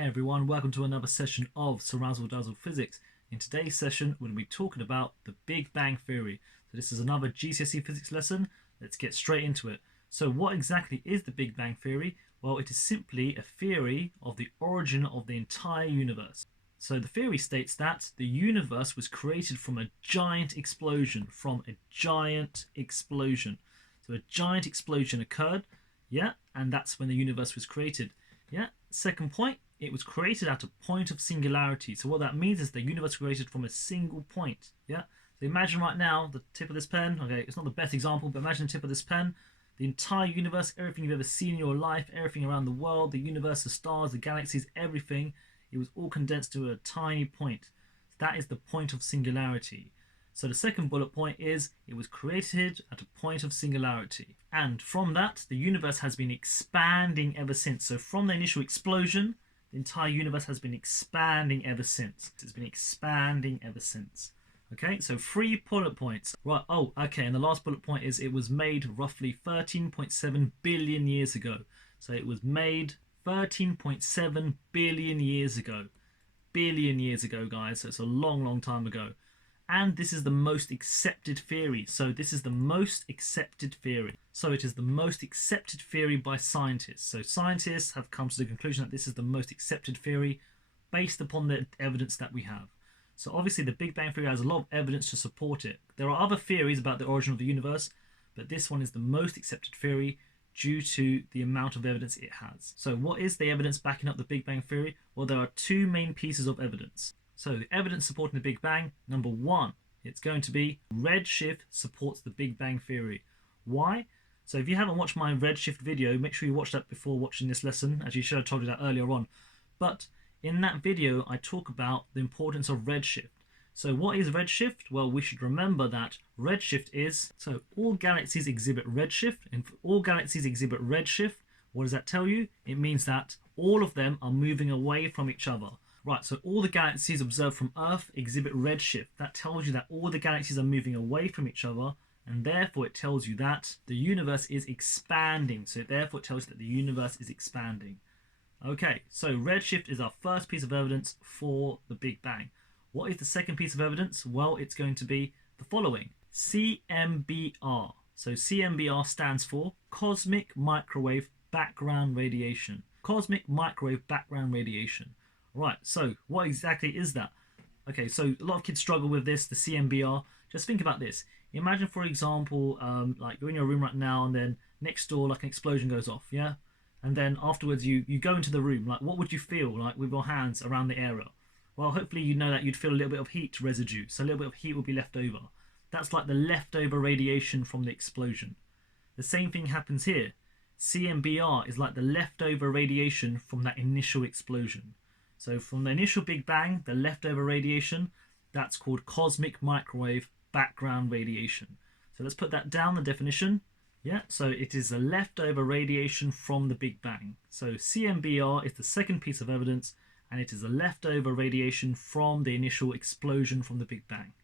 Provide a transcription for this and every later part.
Hey everyone, welcome to another session of CeerazzleDazzle Physics. In today's session, we're going to be talking about the Big Bang Theory. So this is another GCSE physics lesson. Let's get straight into it. So what exactly is the Big Bang Theory? Well, it is simply a theory of the origin of the entire universe. So the theory states that the universe was created from a giant explosion, So a giant explosion occurred, yeah, and that's when the universe was created. Yeah. Second point, it was created at a point of singularity. So what that means is the universe was created from a single point. Yeah. So imagine right now the tip of this pen. Okay, it's not the best example, but imagine the tip of this pen. The entire universe, everything you've ever seen in your life, everything around the world, the universe, the stars, the galaxies, everything. It was all condensed to a tiny point. So that is the point of singularity. So the second bullet point is it was created at a point of singularity. And from that, the universe has been expanding ever since. So from the initial explosion, the entire universe has been expanding ever since. It's been expanding ever since. Okay, so 3 bullet points. Right, okay, and the last bullet point is it was made roughly 13.7 billion years ago. So it was made 13.7 billion years ago. Billion years ago, guys. So it's a long, long time ago. And this is the most accepted theory. So this is the most accepted theory. So it is the most accepted theory by scientists. So scientists have come to the conclusion that this is the most accepted theory based upon the evidence that we have. So obviously the Big Bang Theory has a lot of evidence to support it. There are other theories about the origin of the universe, but this one is the most accepted theory due to the amount of evidence it has. So what is the evidence backing up the Big Bang Theory? Well, there are 2 main pieces of evidence. So the evidence supporting the Big Bang, number 1, it's going to be redshift supports the Big Bang Theory. Why? So if you haven't watched my redshift video, make sure you watch that before watching this lesson, as you should have told you that earlier on. But in that video, I talk about the importance of redshift. So what is redshift? Well, we should remember that redshift is, so all galaxies exhibit redshift, and if all galaxies exhibit redshift, what does that tell you? It means that all of them are moving away from each other. Right, so all the galaxies observed from Earth exhibit redshift. That tells you that all the galaxies are moving away from each other, and therefore it tells you that the universe is expanding. So therefore it tells you that the universe is expanding. Okay, so redshift is our first piece of evidence for the Big Bang. What is the second piece of evidence? Well, it's going to be the following. CMBR. So CMBR stands for Cosmic Microwave Background Radiation. Cosmic Microwave Background Radiation. Right, so what exactly is that? Okay, so a lot of kids struggle with this, the CMBR. Just think about this. Imagine, for example, like you're in your room right now and then next door like an explosion goes off, yeah? And then afterwards you go into the room. Like, what would you feel like with your hands around the area? Well, hopefully you know that you'd feel a little bit of heat residue. So a little bit of heat will be left over. That's like the leftover radiation from the explosion. The same thing happens here. CMBR is like the leftover radiation from that initial explosion. So from the initial Big Bang, the leftover radiation, that's called cosmic microwave background radiation. So let's put that down, the definition. Yeah, so it is the leftover radiation from the Big Bang. So CMBR is the second piece of evidence, and it is the leftover radiation from the initial explosion from the Big Bang.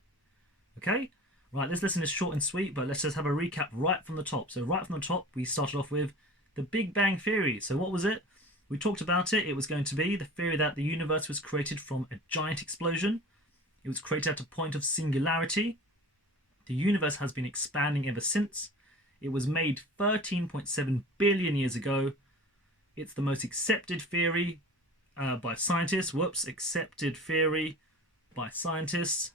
Okay, right, this lesson is short and sweet, but let's just have a recap right from the top. So right from the top, we started off with the Big Bang Theory. So what was it? We talked about it. It was going to be the theory that the universe was created from a giant explosion. It was created at a point of singularity. The universe has been expanding ever since. It was made 13.7 billion years ago. It's the most accepted theory by scientists. Accepted theory by scientists.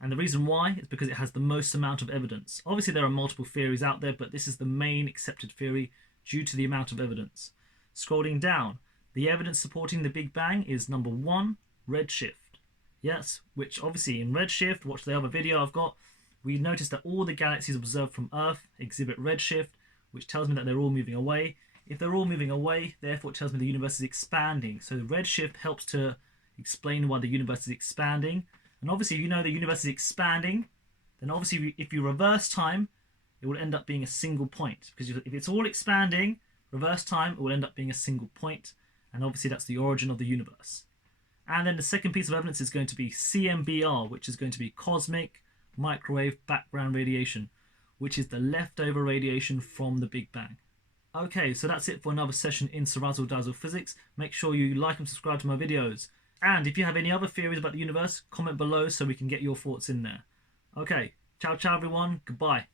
And the reason why is because it has the most amount of evidence. Obviously, there are multiple theories out there, but this is the main accepted theory due to the amount of evidence. Scrolling down, the evidence supporting the Big Bang is number 1, redshift. Yes, which obviously in redshift, watch the other video I've got, we noticed that all the galaxies observed from Earth exhibit redshift, which tells me that they're all moving away. If they're all moving away, therefore it tells me the universe is expanding. So the redshift helps to explain why the universe is expanding. And obviously, if you know the universe is expanding, then obviously if you reverse time, it will end up being a single point. Because if it's all expanding, reverse time, it will end up being a single point, and obviously that's the origin of the universe. And then the second piece of evidence is going to be CMBR, which is going to be cosmic microwave background radiation, which is the leftover radiation from the Big Bang. Okay, so that's it for another session in CeerazzleDazzle Physics. Make sure you like and subscribe to my videos. And if you have any other theories about the universe, comment below so we can get your thoughts in there. Okay, ciao ciao everyone, goodbye.